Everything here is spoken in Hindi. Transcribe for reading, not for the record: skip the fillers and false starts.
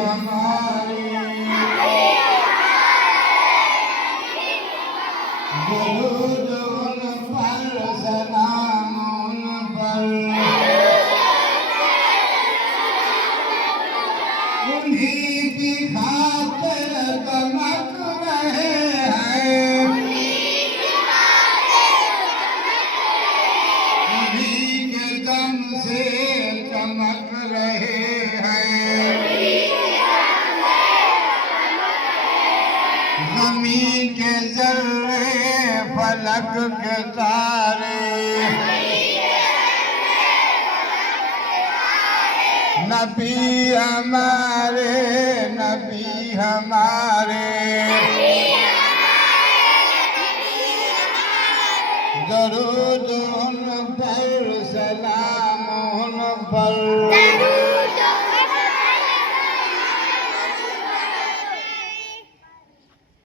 हमारे दरूद उन पर सलाम उन पर उन्हीं की खातिर दमक रहे हैं उन्हीं के दम से चमक रहे हैं ज़मीन के ज़र्रे फलक के तारे नबी हमारे दरूद उन पर सलाम उन पर